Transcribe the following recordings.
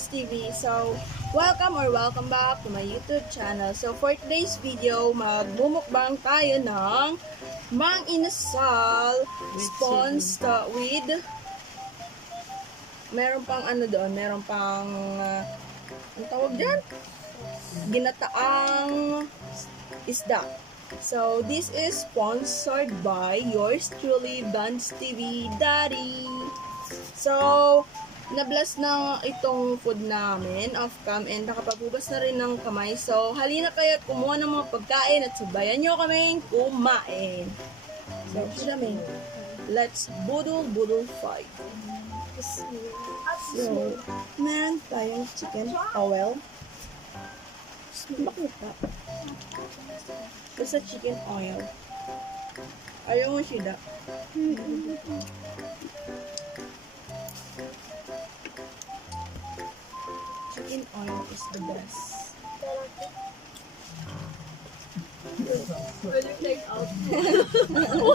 Chubbss TV. So, welcome back to my YouTube channel. So, for today's video, magmumukbang tayo ng Mang inasal sponsed with meron pang ano doon, meron pang ang tawag dyan? Ginataang isda. So, this is sponsored by yours truly, Chubbss TV Daddy. So, na-bless na itong food namin off-cam and nakapagubas na rin ng kamay. So, halina kayo at kumuha ng mga pagkain at sabayan nyo kaming kumain. So, kami, let's budol fight. So, meron tayong chicken oil. Bakit ka? Basta chicken oil. Ayaw mo siya. Chicken oil is the best. Will you take out?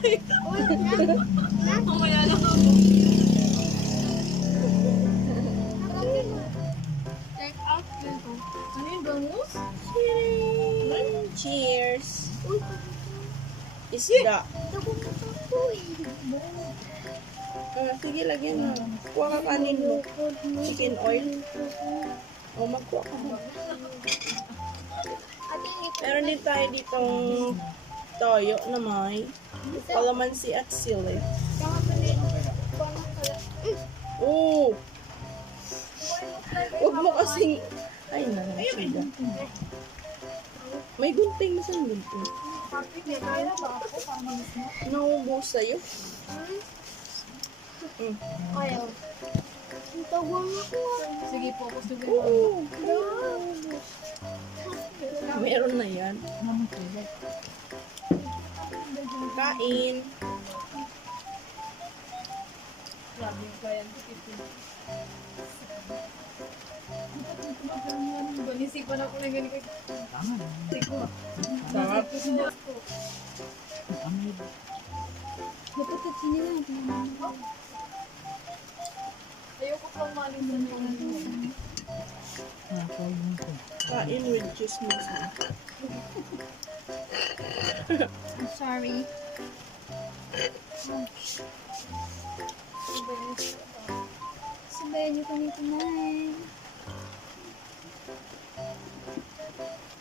Take out dito. Ano yung bangus? Cheers! Isda. Sige, lagyan mo. Kuha ka kanin mo. Chicken oil. O, magkuha ka mo. Meron din tayo ditong toyo na may kalamansi at sili. Oo! Huwag mo kasing... Ay, nakasida. May gunting mo sa gunting. Naubos sa'yo. Ayaw. Tawag ako. Sige po, gusto ko. Oo. Meron na yan. Kain. Grabe yung kaya ng tipin. Banisipan ako na ganito. Sarap. Naputot sila nga. Ayoko pang malisan ng Kain with chismis. I'm sorry. Sabayan niyo kami kumain.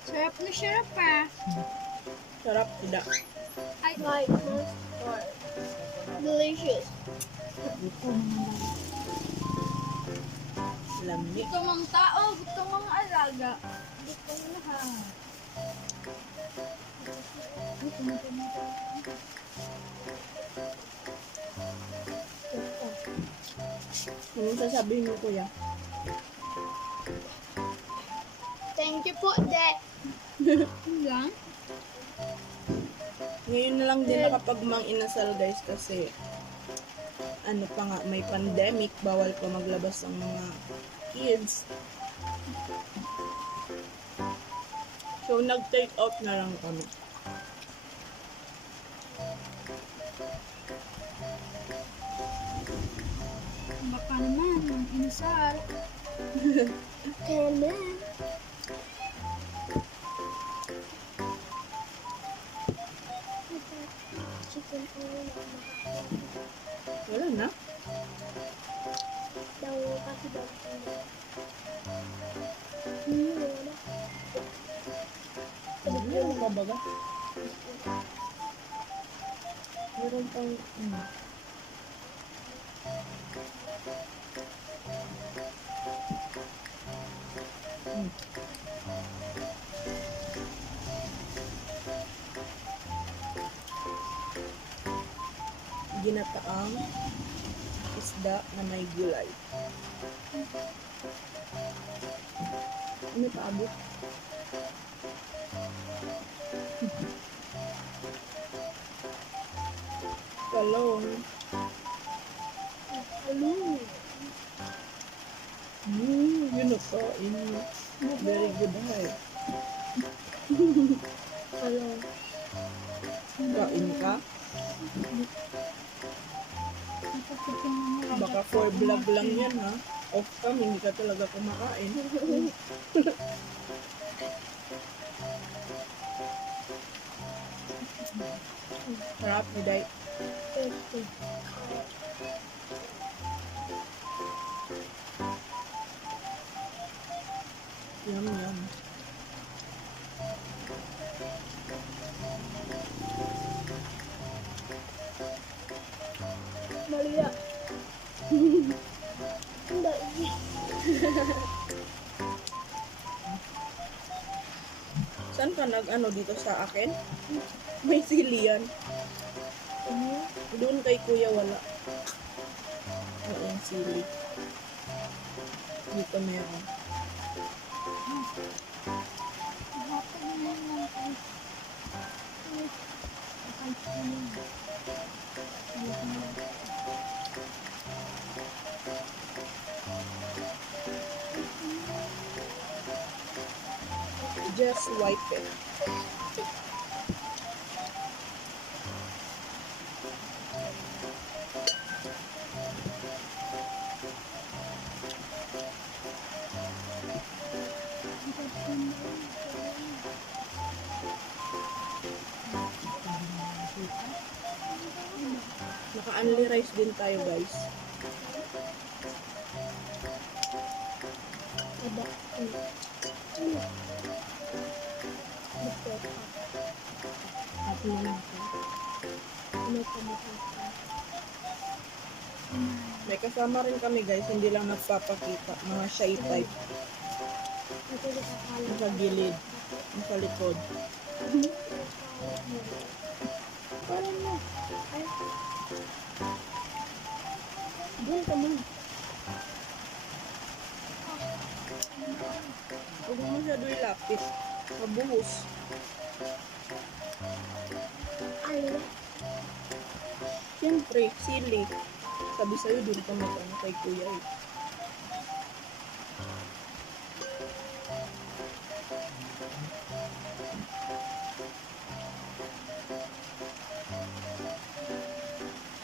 Sarap na sarap ah. Sarap, tidak. I like this part. Delicious. Lamig. Gusto mong tao, gusto mong alaga. Gusto mong lahat. Ano sasabihin mo, kuya? Thank you po, Dad. Lang? Ngayon na lang din nakapag mang inasal, guys, kasi ano pa nga, may pandemic, bawal pa maglabas ang mga kids. So, nag-take out na lang kami. Baka naman, ang inasal. Kaya naman. Wala na. Daw kasi daw. Meron pa baga? Meron pang... Ginataang isda na may gulay. Ano pa abot? Talong. Talong. Yun ako. Very good ay. Talong. Kain ka? Baka for vlog lang yan, ha? Off cam, hindi ka talaga kumakain. Sarap, Hiday. Yum, yum. Malia. Hindi. Saan ka nag-ano dito sa akin? May sili yan. Doon kay kuya wala. Wala yung sili. Dito meron. Just wipe it. Naka-only rice din tayo, guys. Ada. May kasama rin kami, guys. Hindi lang nagpapakita. Mga shy type. Nasa gilid. Nasa likod. Parang mo. Ay. Doon ka man. Huwag mo masyado ilapit. Mabuhos. Ano? Siyempre, sili. Sabi sa'yo, doon ka mag-ano kay kuya eh.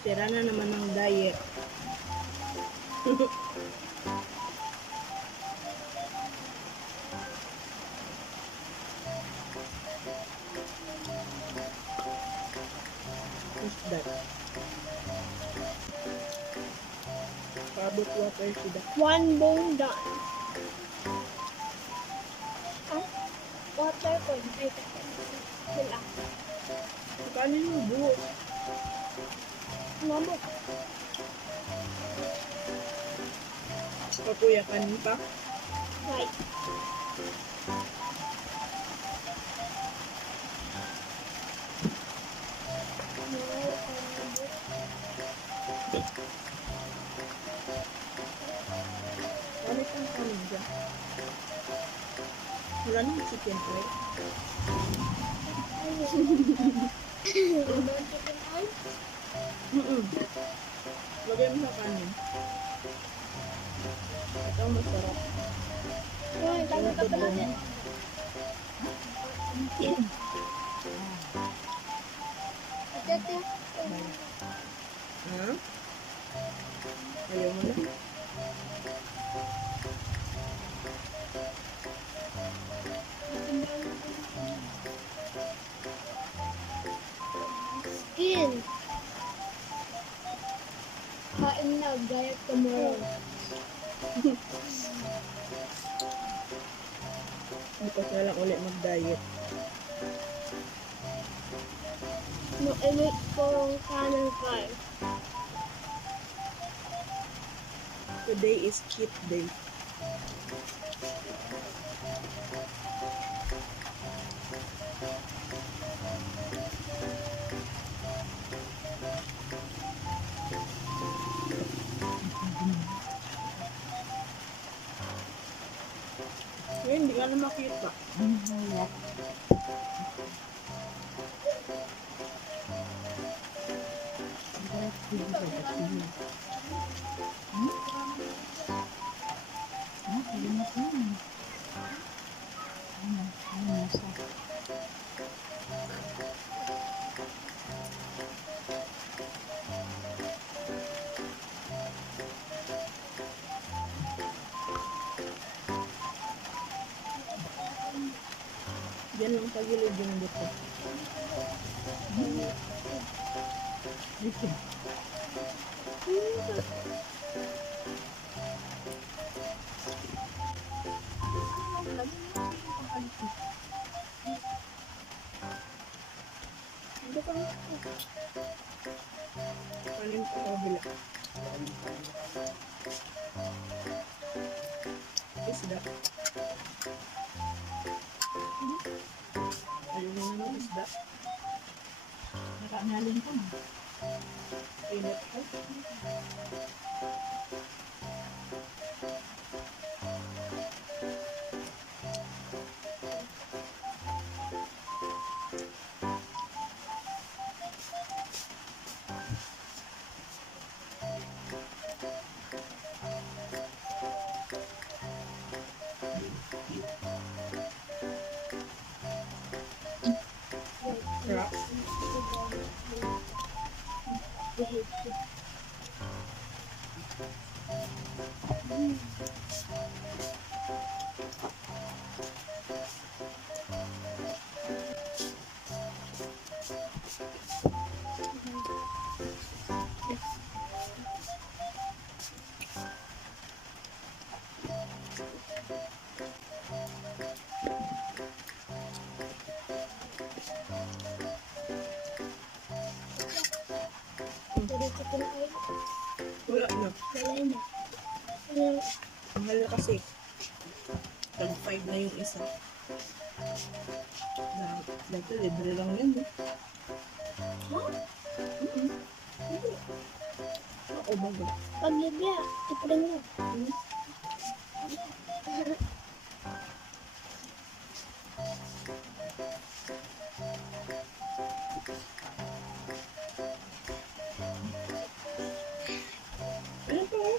Sira na naman ang diet. What's that? Pabot water sida. One bone done. Ah, water ko. Ay, wala. Kanin mo buhos. Namo. Kuya, kanin pa? Right. Ano pang kanin dyan? Wala nang chicken oil. Lagay mo sa kanin. Ito ang masarap. Ay, tayo ka pala niya. Ate. Ha? Ayaw mo na? Skin. Kain na, diet tomorrow. Bukas na lang ulit mag-diet. No-emit ko kanan kain. Today is cheat day. Ngayon, hindi ka na makita. Diyan lang tagilid yung buto. Kanin pa kabila. Isda. Ayun na naman isda. Nakanaling ko na. Init ko. Sarap. Wala na. Mahal na kasi. Tag 5 na yung isa. Dati libre lang yan. Ako bago. Pag libya, ipring mo. Ano pa?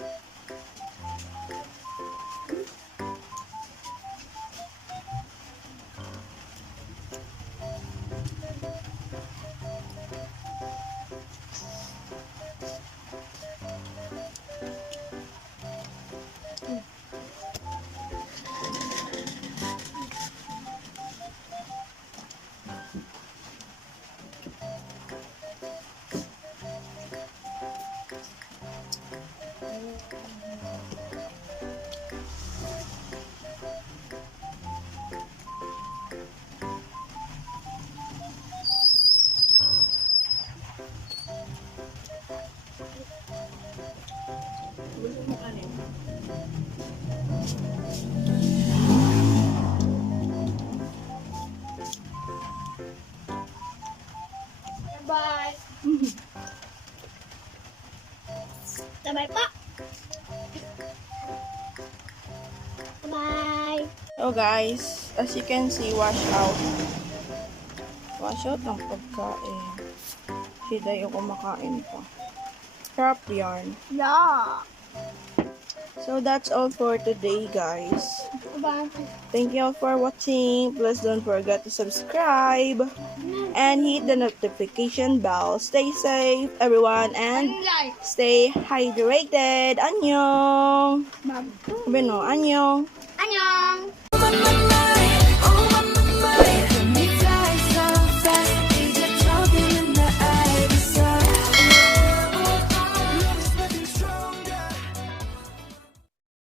Gusto mo kanin? Bye. Sabay pa. Bye. So guys, as you can see, wash out. Wash out ng pagkain. Si Dayo kumakain pa. Sarap yarn. Yeah. So that's all for today, guys. Bye. Thank you all for watching. Please don't forget to subscribe and hit the notification bell. Stay safe, everyone, and Like. stay hydrated. Annyeong! Bye. Sabi no, annyeong!